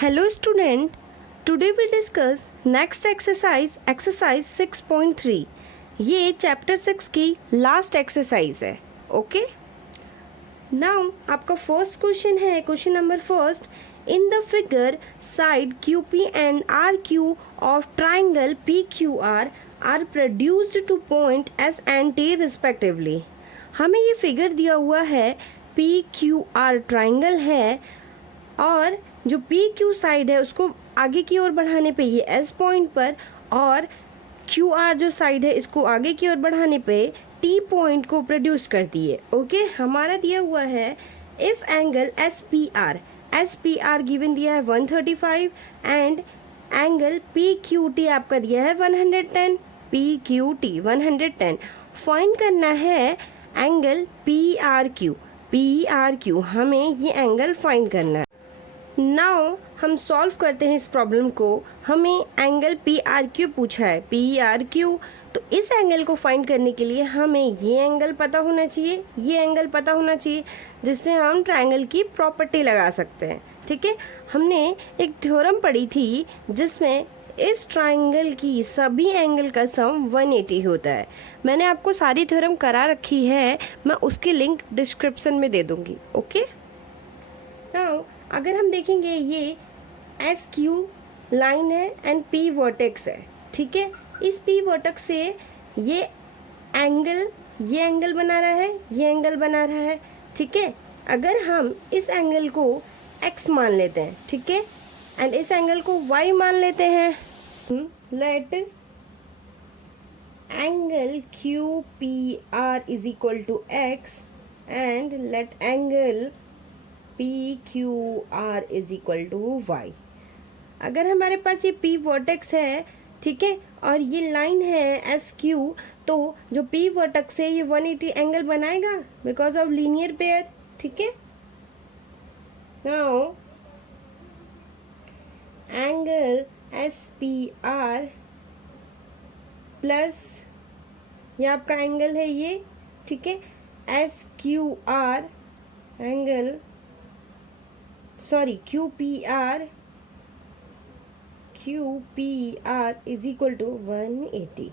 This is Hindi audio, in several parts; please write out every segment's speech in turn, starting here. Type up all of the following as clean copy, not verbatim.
Hello student, today we discuss next exercise 6.3. ये चैप्टर 6 की लास्ट एक्सरसाइज है. ओके, नाउ आपका फर्स्ट क्वेश्चन है, question number first. In the figure side QP and RQ of triangle PQR are produced to point S and T respectively. हमें ये फिगर दिया हुआ है, PQR ट्राइंगल है और जो PQ साइड है उसको आगे की ओर बढ़ाने पे ये S पॉइंट पर, और QR जो साइड है इसको आगे की ओर बढ़ाने पे T पॉइंट को प्रोड्यूस करती है. ओके, हमारा दिया हुआ है इफ एंगल SPR गिवन दिया है 135 एंड एंगल PQT आपका दिया है 110. PQT 110. फाइंड करना है एंगल PRQ. हमें ये एंगल फाइंड करना है. नाउ हम सॉल्व करते हैं इस प्रॉब्लम को. हमें एंगल PRQ पूछा है, PRQ. तो इस एंगल को फाइंड करने के लिए हमें ये एंगल पता होना चाहिए, ये एंगल पता होना चाहिए, जिससे हम ट्रायंगल की प्रॉपर्टी लगा सकते हैं. ठीक है, हमने एक थ्योरम पढ़ी थी जिसमें इस ट्रायंगल की सभी एंगल का सम 180 होता है. मैंने आपको सारी थ्योरम करा रखी है, मैं उसकी लिंक डिस्क्रिप्शन में दे दूंगी. ओके, नाउ अगर हम देखेंगे ये SQ लाइन है एंड P वर्टेक्स है. ठीक है, इस P वर्टेक्स से ये एंगल बना रहा है, ये एंगल बना रहा है. ठीक है, अगर हम इस एंगल को X मान लेते हैं, ठीक है, एंड इस एंगल को Y मान लेते हैं, let angle QPR is equal to X and let angle PQR is equal to Y. अगर हमारे पास ये P वर्टेक्स है, ठीक है, और ये लाइन है SQ, तो जो P वर्टेक्स से ये 180 एंगल बनाएगा बिकॉज ऑफ लीनियर पेयर. ठीक है, नाउ एंगल SPR प्लस ये आपका एंगल है ये, ठीक है, SQR angle QPR is equal to 180.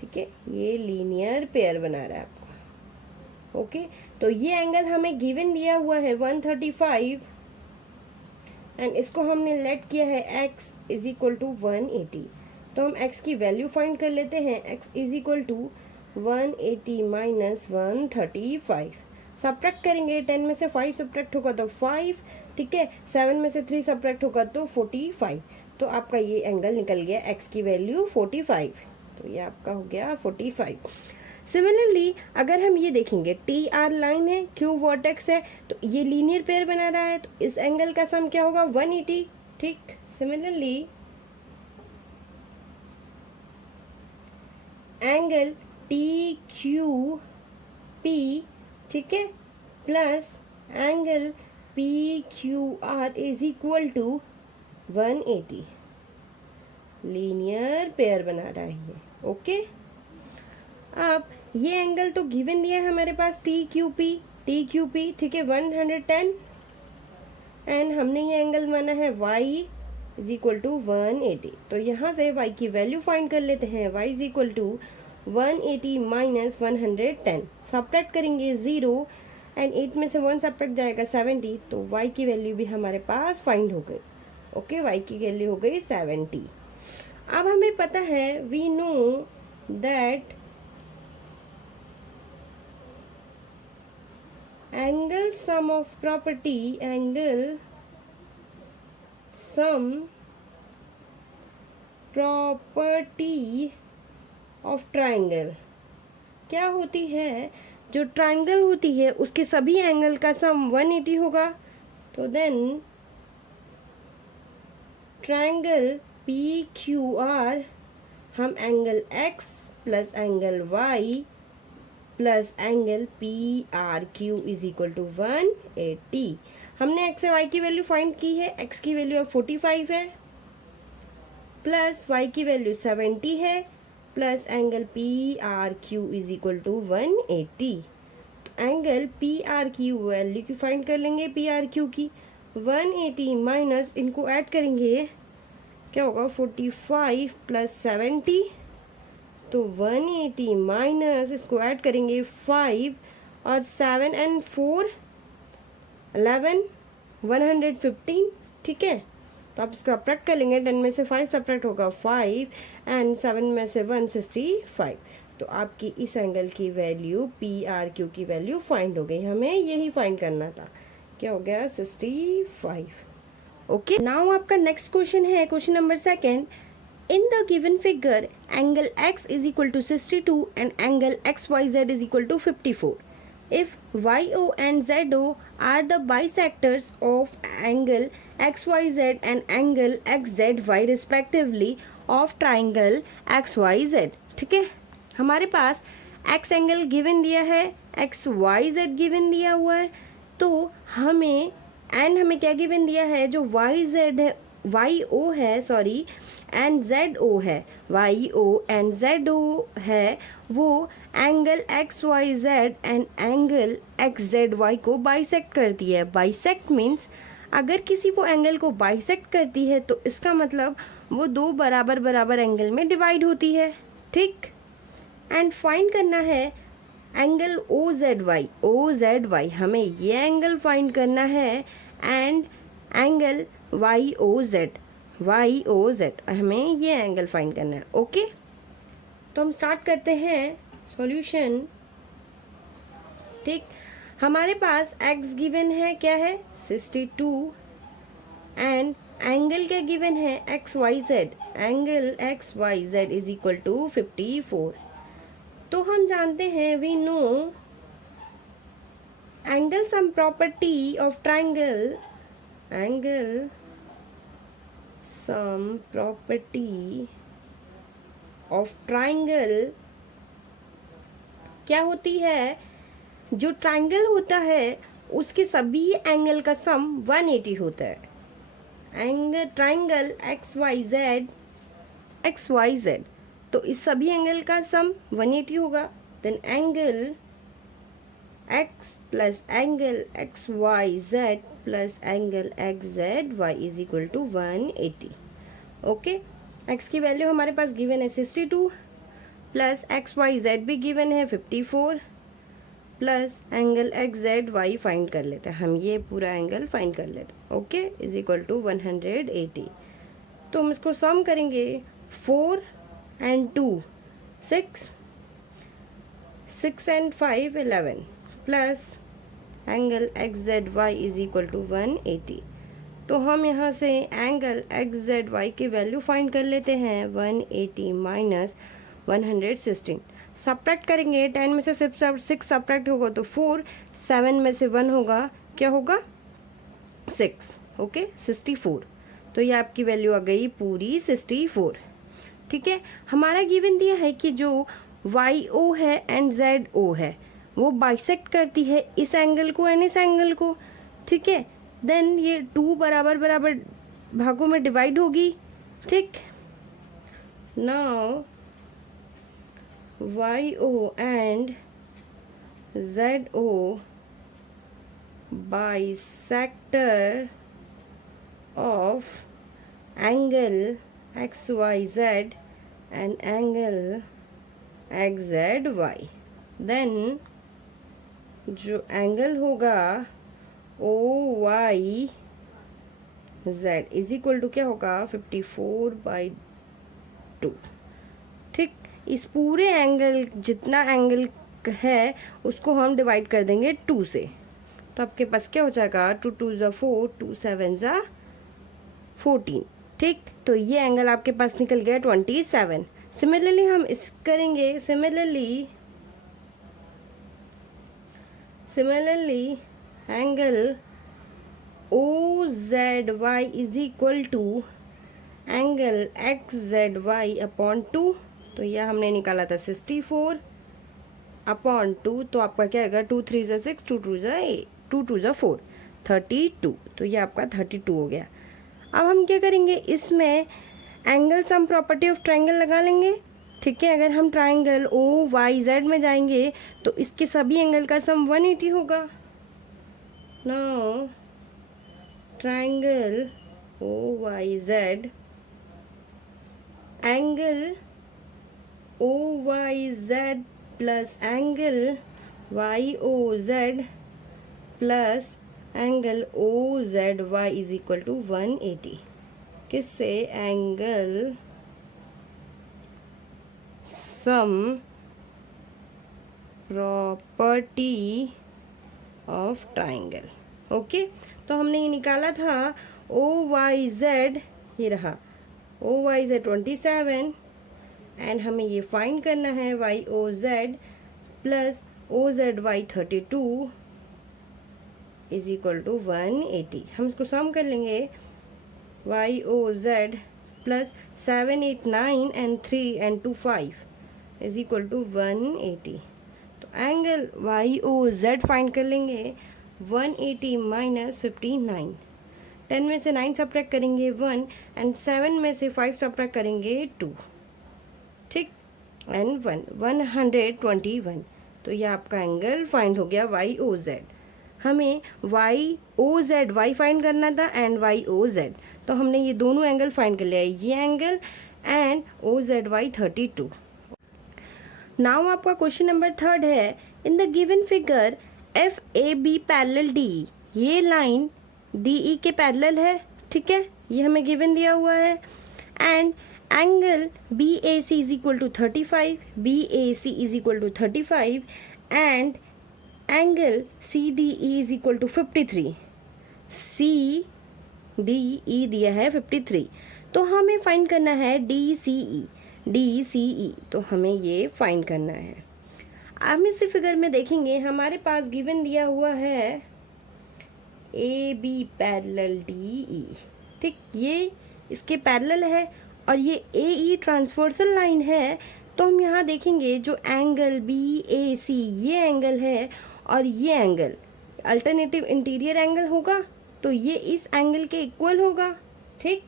ठीक है, ये लीनियर पेयर बना रहा है आपको. ओके, तो ये एंगल हमें गिवन दिया हुआ है 135 एंड इसको हमने लेट किया है x इज इक्वल टू 180. तो हम x की वैल्यू फाइंड कर लेते हैं. x is equal to 180 minus 135. Subtract करेंगे, 10 में से 5 सब्ट्रैक्ट होगा तो 5. ठीक है, 7 में से 3 सब्ट्रैक्ट होगा तो 45. तो आपका ये एंगल निकल गया, x की वैल्यू 45. तो ये आपका हो गया 45. सिमिलरली अगर हम ये देखेंगे, TR लाइन है, Q वर्टेक्स है, तो ये लीनियर पेयर बना रहा है, तो इस एंगल का सम क्या होगा 180. ठीक, सिमिलरली एंगल TQP, ठीक है, plus angle PQR is equal to 180. Linear pair बना रहा है ये. ओके, अब ये एंगल तो गिवन दिया है हमारे पास TQP, ठीक है, 110 एंड हमने ये एंगल माना है y इज इक्वल टू 180. तो यहाँ से y की वैल्यू फाइंड कर लेते हैं. y is equal to 180 minus 110. Subtract करेंगे 0 एंड 8 में से 1 सब्ट्रैक्ट जाएगा 70. तो y की वैल्यू भी हमारे पास फाइंड हो गई. ओके, y की वैल्यू हो गई 70. अब हमें पता है, we know that angle sum of property, angle sum property of triangle क्या होती है. जो ट्राइंगल होती है उसके सभी एंगल का सम 180 होगा. तो देन ट्राइंगल PQR हम angle X plus angle Y plus angle PRQ is equal to 180. हमने x से y की वैल्यू फाइंड की है. x की वैल्यू अब 45 है, प्लस y की वैल्यू 70 है, plus angle PRQ is equal to 180. Angle PRQ value की फाइंड कर लेंगे PRQ की. 180 माइनस, इनको ऐड करेंगे क्या होगा, 45 प्लस 70, तो 180 माइनस इसको ऐड करेंगे 5 और 7 एंड 4 11 115, ठीक है। तो आप इसका सब्ट्रैक्ट कर लेंगे, 10 में से 5 सब्ट्रैक्ट होगा 5 एंड 7 में से 165। तो आपकी इस एंगल की वैल्यू PRQ की वैल्यू फाइंड हो गई। हमें यही फाइंड करना था, क्या हो गया 65। ओके, नाउ आपका नेक्स्ट क्वेश्चन है question number second. In the given figure, angle x is equal to 62 and angle xyz is equal to 54. If YO and ZO are the bisectors of angle XYZ and angle XZY respectively of triangle XYZ, ठीक है। हमारे पास x एंगल गिवन दिया है, XYZ गिवन दिया हुआ है, तो हमें क्या गिवन दिया है, जो YZ है, YO है सॉरी एंड ZO है, YO एंड ZO है, वो angle XYZ and angle XZY को बाइसेक्ट करती है। बाइसेक्ट मीन्स अगर किसी वो एंगल को बाइसेक्ट करती है तो इसका मतलब वो दो बराबर बराबर एंगल में डिवाइड होती है, ठीक। एंड फाइंड करना है एंगल OZY, हमें ये एंगल फाइंड करना है एंड एंगल YOZ हमें ये एंगल फाइंड करना है। ओके, तो हम स्टार्ट करते हैं सॉल्यूशन, ठीक। हमारे पास x गिवन है, क्या है 62 एंड एंगल क्या गिवन है XYZ, angle XYZ is equal to 54। तो हम जानते हैं we know angle sum property of triangle, angle sum property of triangle क्या होती है, जो ट्राइंगल होता है उसके सभी एंगल का सम 180 होता है। एंगल ट्राइंगल XYZ, तो इस सभी एंगल का सम 180 होगा। Then angle x plus angle XYZ plus angle XZY is equal to 180। Okay, x की वैल्यू हमारे पास गिवन है 62 प्लस XYZ भी गिवन है 54 प्लस एंगल XZY फाइंड कर लेते हैं, हम ये पूरा एंगल फाइंड कर लेते हैं। Okay, is equal to 180। तो हम इसको सम करेंगे 4 and 2 6 and 5 11 plus angle XZY is equal to 180। तो हम यहाँ से एंगल XZY की वैल्यू फाइंड कर लेते हैं, 180 माइनस 116 सब्ट्रैक्ट करेंगे, 10 में से 6 सब्ट्रैक्ट होगा तो 4, 7 में से 1 होगा, क्या होगा 6। ओके, 64। तो ये आपकी वैल्यू आ गई पूरी 64, ठीक है। हमारा गिवन दिया है कि जो YO है एंड ZO है वो बाइसेक्ट करती है इस एंगल को एंड इस एंगल को, ठीक है। देन ये 2 बराबर बराबर भागों में डिवाइड होगी, ठीक। Now YO and ZO bisector of angle XYZ and angle XZY, then जो एंगल होगा OYZ इज इक्वल टू क्या होगा 54/2, ठीक। इस पूरे एंगल जितना एंगल है उसको हम डिवाइड कर देंगे 2 से, तो आपके पास क्या हो जाएगा 2 2 ज़ा 4, 2 7 ज़ा 14, ठीक। तो ये एंगल आपके पास निकल गया 27। सिमिलरली हम इस करेंगे, similarly angle OZY is equal to angle XZY upon 2, तो यह हमने निकाला था 64 अपॉन 2, तो आपका क्या आएगा 2 3 ज़ा 6, 2 2 ज़ा 8, 2 2 ज़ा 4, 32। तो ये आपका 32 हो गया। अब हम क्या करेंगे, इसमें angle sum property of triangle लगा लेंगे, ठीक है। अगर हम ट्राइंगल OYZ में जाएंगे तो इसके सभी एंगल का सम 180 होगा। Now triangle O Y Z, angle O Y Z plus angle Y O Z plus angle O Z Y is equal to 180। किससे? Angle sum property of triangle. Okay, तो हमने ये निकाला था ओ वाई जेड, ये रहा ओ वाई जेड 27 एंड हमें ये फाइंड करना है Y O Z plus O Z Y 32 is equal to 180। हम इसको सम कर लेंगे, Y O Z plus 7 8 9 and 3 and 2 5 is equal to 180। तो angle Y O Z find कर लेंगे, 180 माइनस 59, 10 में से 9 सब्ट्रैक्ट करेंगे 1 एंड 7 में से 5 सब्ट्रैक्ट करेंगे 2, ठीक, एंड 121। तो ये आपका एंगल फाइंड हो गया वाई ओ जेड। हमें Y O Z Y find करना था एंड वाई ओ जेड, तो हमने ये दोनों एंगल फाइंड कर लिया, ये angle and O Z Y 32। Now आपका क्वेश्चन नंबर 3 है, in the given figure if A B parallel D, ये लाइन डी ई के पैरेलल है, ठीक है, ये हमें गिवन दिया हुआ है, and angle B A C is equal to 35, B A C is equal to 35 and angle C D E is equal to 53, C D E दिया है 53, तो हमें फाइंड करना है D C E, D C ई, तो हमें ये फाइंड करना है। हम इस फिगर में देखेंगे हमारे पास गिवन दिया हुआ है A B parallel D E, ठीक, ये इसके पैरेलल है और ये ए ई ट्रांसवर्सल लाइन है, तो हम यहाँ देखेंगे जो एंगल बी ए सी ये एंगल है और ये एंगल अल्टरनेटिव इंटीरियर एंगल होगा, तो ये इस एंगल के इक्वल होगा, ठीक।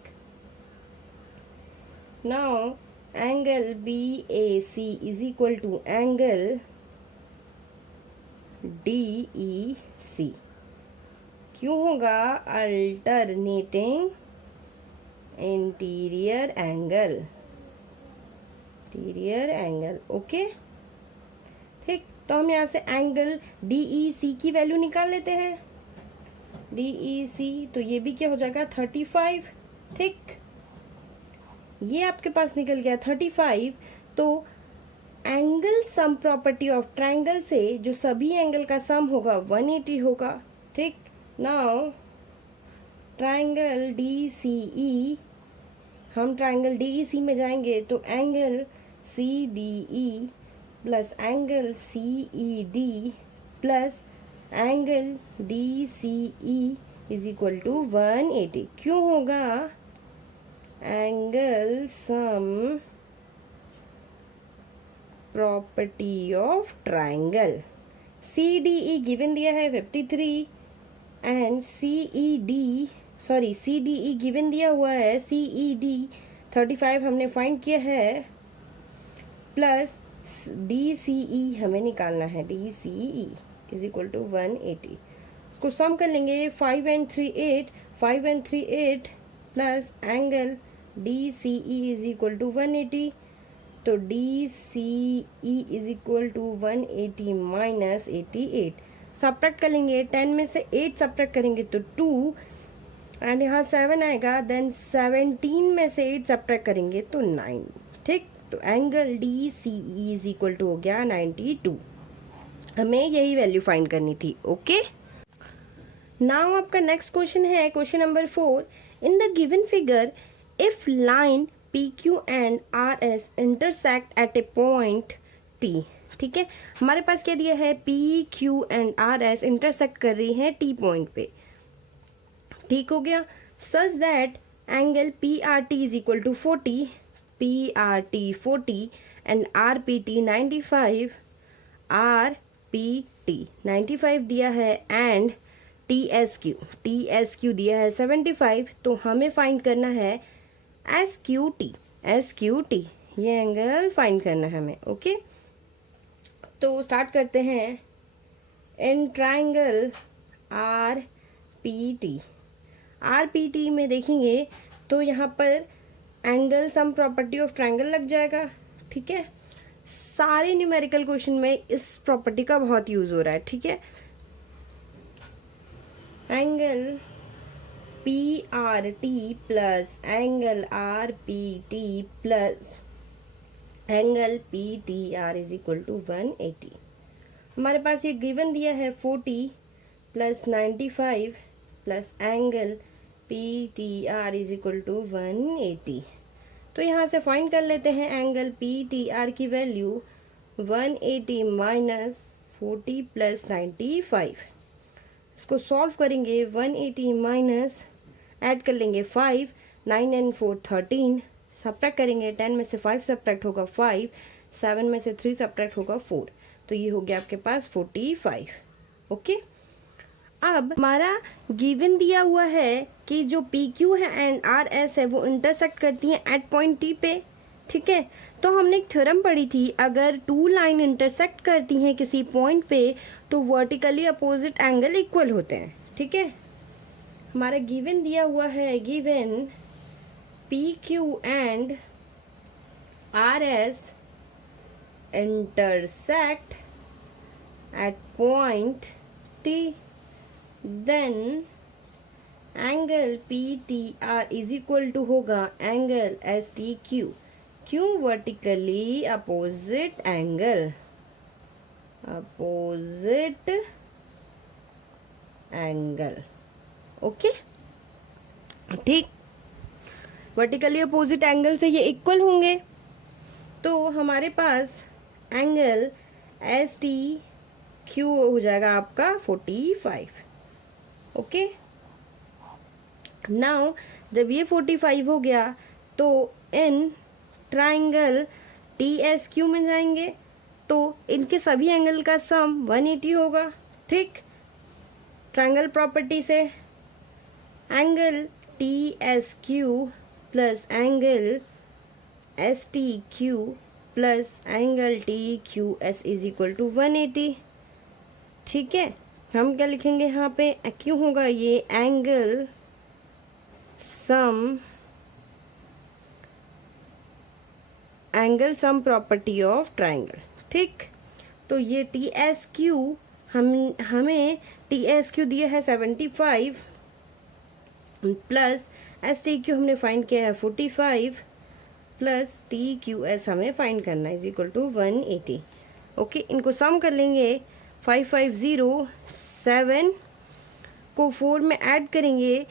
Now angle B A C is equal to angle D E C, क्यों होगा? Alternating interior angle, interior angle, okay, ठीक। तो हम यहाँ से एंगल डी ई सी की वैल्यू निकाल लेते हैं, डी ई सी, तो ये भी क्या हो जाएगा 35, ठीक, ये आपके पास निकल गया 35। तो angle sum property of triangle से जो सभी एंगल का सम होगा 180 होगा, ठीक। Now triangle D C E, हम ट्राइंगल डी ई सी में जाएंगे तो angle C D E plus angle C E D plus angle D C E is equal to 180, क्यों होगा? Angle sum property of triangle, C D E given दिया है 53 and C D E given दिया हुआ है सी ई डी 35 हमने फाइंड किया है, प्लस डी सी ई हमें निकालना है, D C E is equal to 180। इसको सम कर लेंगे, 5 and 3 8, 5 and 3 8 plus angle D C E is equal to 180, तो D C E is equal to 180 minus 88, subtract कर लेंगे, 10 में से 8 सब्ट्रैक्ट करेंगे तो 2 एंड यहाँ 7 आएगा, देन 17 में से 8 सब्ट्रैक्ट करेंगे तो 9, ठीक। तो angle D C E is equal to हो गया 92, हमें यही वैल्यू फाइंड करनी थी, ओके। नाउ आपका नेक्स्ट क्वेश्चन है question number 4, in the given figure if line P Q and R S intersect at a point T, ठीक है, हमारे पास क्या दिया है, P Q and R S intersect कर रही हैं टी पॉइंट पे, ठीक हो गया, such that angle P R T is equal to 40, P R T 40 and R P T 95, R P T 95 दिया है एंड टी एस क्यू दिया है 75, तो हमें फाइंड करना है एस क्यू टी, ये एंगल फाइंड करना है हमें, ओके। तो स्टार्ट करते हैं, in triangle are P T, are P T में देखेंगे तो यहाँ पर angle sum property of triangle लग जाएगा, ठीक है। सारे न्यूमेरिकल क्वेश्चन में इस प्रॉपर्टी का बहुत यूज हो रहा है, ठीक है। Angle P R T plus angle R P T plus angle P T R is equal to 180। हमारे पास ये गिवन दिया है 40 plus 95 plus angle P T R is equal to 180। तो यहाँ से फाइंड कर लेते हैं एंगल पी टी आर की वैल्यू 180 माइनस 40 प्लस 95। इसको सॉल्व करेंगे, 180 माइनस ऐड कर लेंगे 5, 9 एंड 4 13, सब्ट्रैक्ट करेंगे 10 में से 5 सब्ट्रैक्ट होगा 5, 7 में से 3 सब्ट्रैक्ट होगा 4, तो ये हो गया आपके पास 45। ओके, अब हमारा गिवन दिया हुआ है कि जो पी क्यू है एंड आर एस है वो इंटरसेक्ट करती हैं एट पॉइंट टी पे, ठीक है। तो हमने एक थ्योरम पढ़ी थी, अगर टू लाइन इंटरसेक्ट करती हैं किसी पॉइंट पे तो वर्टिकली अपोजिट एंगल इक्वल होते हैं, ठीक है। हमारा गिवन दिया हुआ है, given P Q and R S intersect at point T, then angle P T R is equal to होगा angle S T Q, Q vertically opposite angle, opposite angle, okay, ठीक। वर्टिकली अपोजिट एंगल से ये इक्वल होंगे, तो हमारे पास एंगल एस टी क्यू हो जाएगा आपका 45। ओके, नाउ जब ये 45 हो गया तो in triangle T S Q में जाएंगे तो इनके सभी एंगल का सम 180 होगा, ठीक। ट्राइंगल प्रॉपर्टी से angle T S Q plus angle S T Q plus angle T Q S is equal to 180, ठीक है। हम क्या लिखेंगे यहाँ पे, क्यों होगा ये angle sum, angle sum property of triangle, ठीक। तो ये टी एस क्यू हमें टी एस क्यू दिया है 75 प्लस एस टी क्यू हमने फाइंड किया है 45 प्लस टी क्यू एस हमें फाइंड करना है इज इक्वल टू 180। ओके, इनको सम कर लेंगे, 550, 7 को 4 में ऐड करेंगे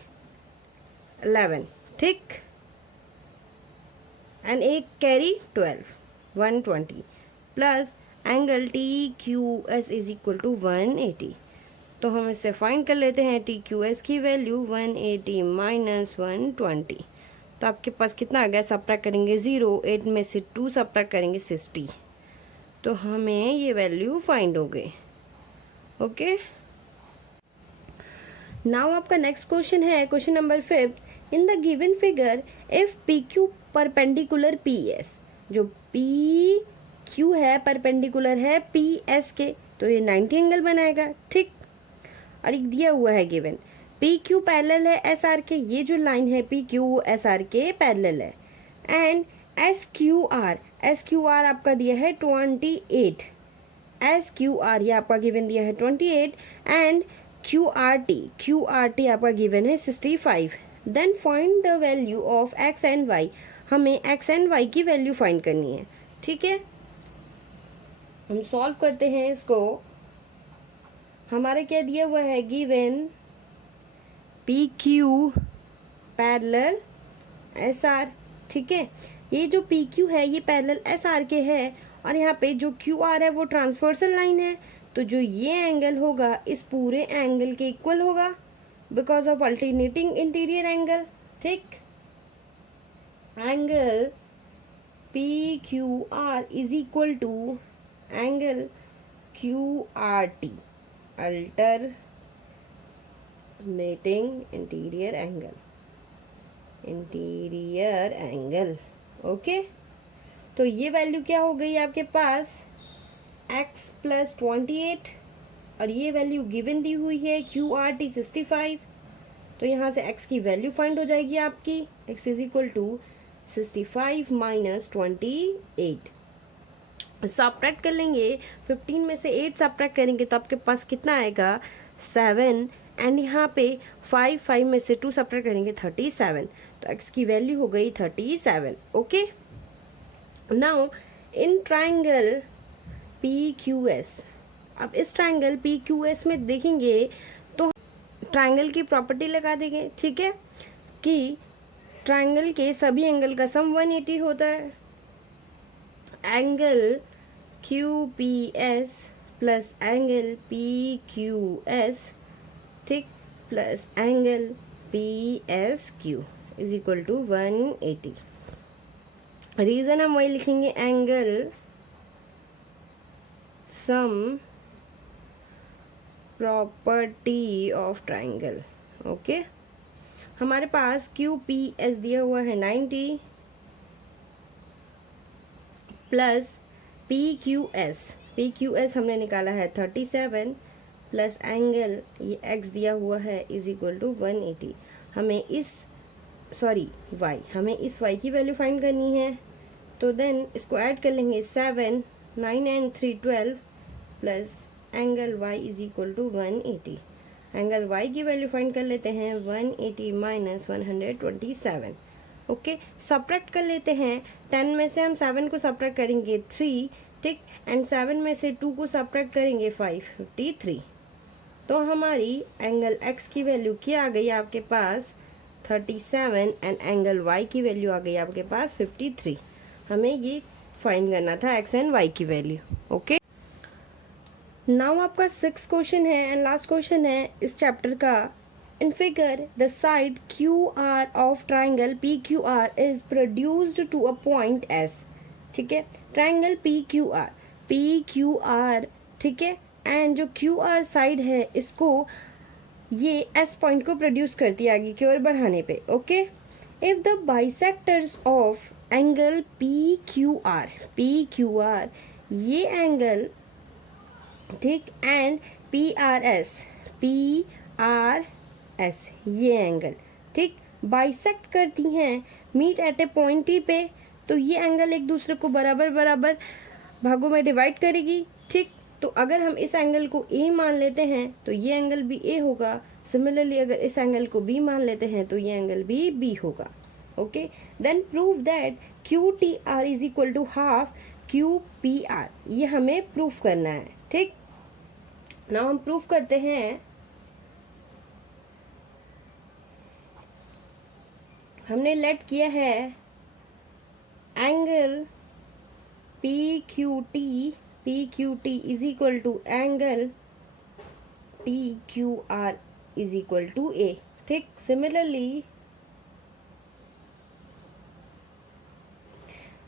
11, ठीक, एंड एक carry 12, 120 plus angle T Q S is equal to 180। तो हम इससे फाइंड कर लेते हैं टी क्यू एस की वैल्यू 180 माइनस 120, तो आपके पास कितना आ गया, सब्ट्रैक्ट करेंगे 0, 8 में से 2 सब्ट्रैक्ट करेंगे 60, तो हमें ये वैल्यू फाइंड हो गई। ओके, नाउ आपका नेक्स्ट क्वेश्चन है, question number 5, in the given figure if P Q perpendicular P S, जो पी क्यू है परपेंडिकुलर है पी एस के, तो ये 90 एंगल बनाएगा, ठीक। और एक दिया हुआ है गिवन पी क्यू पैरेलल है एस आर के, ये जो लाइन है पी क्यू एस आर के पैरेलल है, एंड एस क्यू आर आपका दिया है 28, एस क्यू आर ये आपका गिवन दिया है 28 एंड क्यू आर टी आपका गिवन है 65। Then find the value of X and Y, हमें एक्स एंड वाई की वैल्यू फाइंड करनी है, ठीक है। हम सॉल्व करते हैं इसको, हमारे क्या दिया हुआ है, given P Q parallel S R, ठीक है। ये जो पी क्यू है ये पैरेलल एस आर के है, और यहाँ पे जो क्यू आर है वो ट्रांसवर्सल लाइन है, तो जो ये एंगल होगा इस पूरे एंगल के इक्वल होगा because of alternating interior angle, ठीक। Angle P Q R is equal to angle Q R T, alternating interior angle, okay. तो ये वैल्यू क्या हो गई आपके पास, x प्लस 28, और ये वैल्यू गिवन दी हुई है क्यू आर टी 65 तो यहाँ से x की वैल्यू फाइंड हो जाएगी आपकी, x is equal to 65 minus 28। Subtract कर लेंगे, 15 में से 8 सब्ट्रैक्ट करेंगे तो आपके पास कितना आएगा 7, एंड यहाँ पे 5 में से 2 सब्ट्रैक्ट करेंगे 37, तो x की वैल्यू हो गई 37। Okay, now in triangle PQS, अब इस ट्राइंगल PQS में देखेंगे तो ट्राइंगल की प्रॉपर्टी लगा देंगे, ठीक है, कि ट्राइंगल के सभी एंगल का सम 180 होता है। Angle QPS plus angle PQS, ठीक, plus angle PSQ is equal to 180। Reason हम वही लिखेंगे, angle sum property of triangle. Okay, हमारे पास QPS दिया हुआ है 90 प्लस PQS हमने निकाला है 37 प्लस एंगल ये x दिया हुआ है इज इक्वल टू 180। हमें इस हमें इस y की वैल्यू फाइंड करनी है, तो देन इसको ऐड कर लेंगे 7, 9 and 3 12 plus angle y is equal to 180। Angle y की वैल्यू फाइंड कर लेते हैं 180 माइनस 127। ओके, सब्ट्रैक्ट कर लेते हैं, 10 में से हम 7 को सब्ट्रैक्ट करेंगे 3, ठीक, एंड 7 में से 2 को सब्ट्रैक्ट करेंगे 5, 53। तो हमारी एंगल x की वैल्यू क्या आ गई आपके पास 37, एंड एंगल y की वैल्यू आ गई आपके पास 53। हमें ये फाइंड करना था x एंड y की वैल्यू। ओके, नाउ आपका 6 क्वेश्चन है एंड लास्ट क्वेश्चन है इस चैप्टर का। In figure the side QR of triangle PQR is produced to a point S, ठीक है, ट्राइंगल PQR, ठीक है, एंड जो QR साइड है इसको ये S पॉइंट को प्रोड्यूस करती है आगे की ओर बढ़ाने पे। Okay, if the bisectors of angle PQR ये एंगल, ठीक, एंड PRS ये एंगल, ठीक, बाइसेक्ट करती हैं, meet at a point T पे, तो ये एंगल एक दूसरे को बराबर बराबर भागों में डिवाइड करेगी, ठीक। तो अगर हम इस एंगल को A मान लेते हैं तो ये एंगल भी A होगा। सिमिलरली अगर इस एंगल को B मान लेते हैं तो ये एंगल भी B होगा। Okay, then prove that QTR is equal to half QPR, ये हमें प्रूफ करना है, ठीक। नाउ हम प्रूफ करते हैं। हमने लेट किया है angle PQT is equal to angle TQR is equal to A, ठीक। Similarly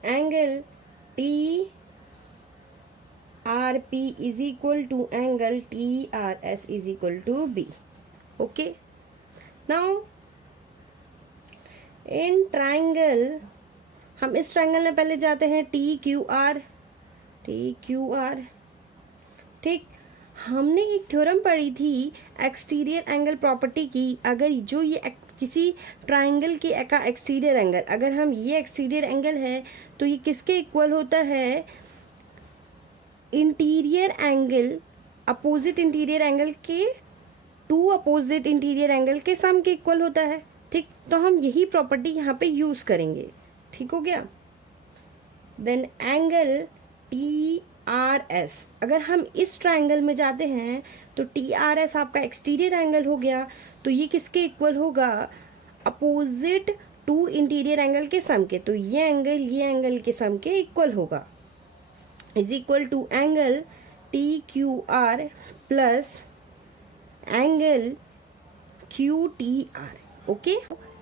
angle TRP is equal to angle TRS is equal to B। Okay, now in triangle, हम इस ट्राइंगल में पहले जाते हैं TQR, ठीक। हमने एक थ्योरम पढ़ी थी एक्सटीरियर एंगल प्रॉपर्टी की। अगर जो ये किसी ट्राइंगल के का एक्सटीरियर एंगल, अगर हम ये एक्सटीरियर एंगल है तो ये किसके इक्वल होता है, interior angle, opposite interior angle के टू अपोजिट इंटीरियर एंगल के सम के इक्वल होता है, ठीक। तो हम यही प्रॉपर्टी यहाँ पे यूज करेंगे, ठीक हो गया। देन एंगल TRS, अगर हम इस ट्राइंगल में जाते हैं तो TRS आपका एक्सटीरियर एंगल हो गया, तो ये किसके इक्वल होगा, अपोजिट टू इंटीरियर एंगल के सम के, तो ये एंगल के सम के इक्वल होगा, is equal to angle TQR plus angle QTR। Okay,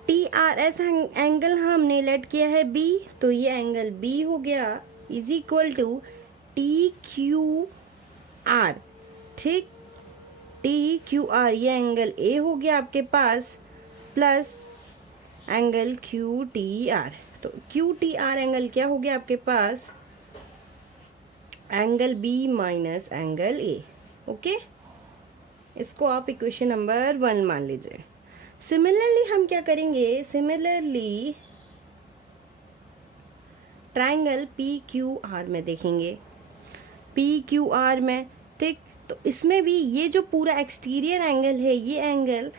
TRS angle हमने लेट किया है B, तो ये एंगल B हो गया, इज इक्वल टू TQR, ठीक, TQR ये एंगल A हो गया आपके पास, प्लस एंगल QTR। तो QTR एंगल क्या हो गया आपके पास, angle B minus angle A। Okay, इसको आप इक्वेशन नंबर 1 मान लीजिए। सिमिलरली हम क्या करेंगे, similarly triangle P Q are में देखेंगे, पी क्यू आर में, ठीक। तो इसमें भी ये जो पूरा एक्सटीरियर एंगल है, ये एंगल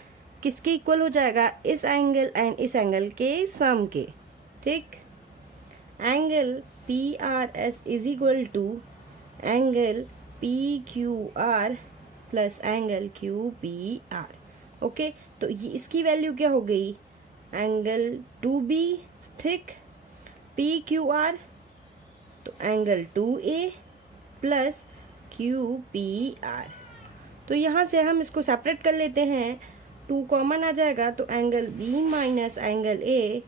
किसके इक्वल हो जाएगा, इस एंगल एंड इस एंगल के सम के, ठीक। Angle P R S is equal to angle P Q R plus angle Q P R. Okay, तो ये इसकी वैल्यू क्या हो गई, एंगल 2B, ठीक, पी क्यू आर, तो angle 2A plus Q P R. तो यहाँ से हम इसको सेपरेट कर लेते हैं, 2 कॉमन आ जाएगा, तो angle B minus angle A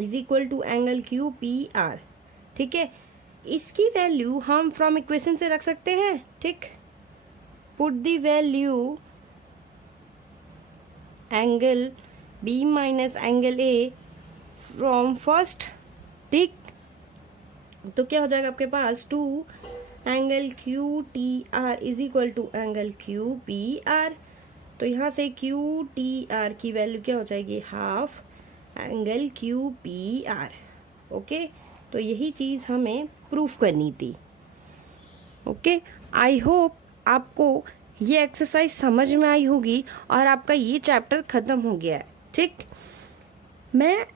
is equal to angle Q P R, ठीक है। इसकी वैल्यू हम फ्रॉम इक्वेशन से रख सकते हैं, ठीक। Put the value angle B minus angle A from first, ठीक। तो क्या हो जाएगा आपके पास, 2 angle Q T R is equal to angle Q P R. तो यहाँ से क्यू टी आर की वैल्यू क्या हो जाएगी, half angle Q P R. Okay, तो यही चीज़ हमें प्रूफ करनी थी। ओके, आई होप आपको ये एक्सरसाइज समझ में आई होगी और आपका ये चैप्टर ख़त्म हो गया है, ठीक। मैं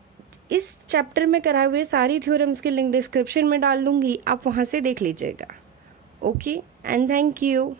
इस चैप्टर में कराए हुए सारी थ्योरम्स के लिंक डिस्क्रिप्शन में डाल दूंगी, आप वहाँ से देख लीजिएगा। Okay and thank you.